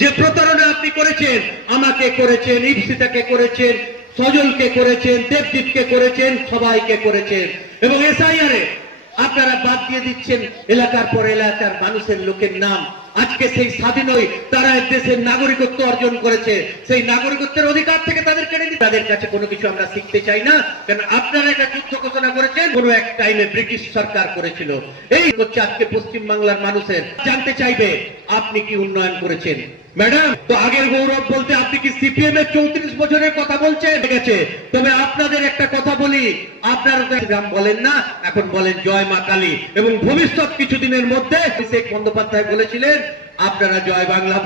যে প্রতারণা আপনি করেছেন, আমাকে করেছেন, ইপসিতাকে করেছেন, সজলকে করেছেন, দেবজিৎকে করেছেন, সবাইকে করেছেন, এবং এসআইআর এ আপনারা বাদ দিয়ে দিচ্ছেন এলাকার পর এলাকার মানুষের লোকের নাম। আজকে সেই স্বাধীনই তারা দেশের নাগরিকত্ব অর্জন করেছে, সেই নাগরিকত্বের অধিকার থেকে তাদের কেড়ে নিতে, তাদের কাছে কোনো কিছু আমরা শিখতে চাই না। কারণ আপনারা একটা যুদ্ধ ঘোষণা করেছেন, কোনো এক টাইমে ব্রিটিশ সরকার করেছিল। এই হচ্ছে আজকে পশ্চিম বাংলার মানুষের জানতে চাইবে আপনি কি উন্নয়ন করেছেন। ম্যাডাম, তো আগের গৌরব বলতে আপনি কি সিপিএম এর 34 বছরের কথা বলছেন? ঠিক আছে, তবে আপনাদের একটা কথা বলি, আপনারা তো রাম বলেন না, এখন বলেন জয় মা কালী, এবং ভবিষ্যৎ কিছুদিনের মধ্যে শেখ বন্দ্যোপাধ্যায় বলেছিলেন আপনারা জয় বাংলা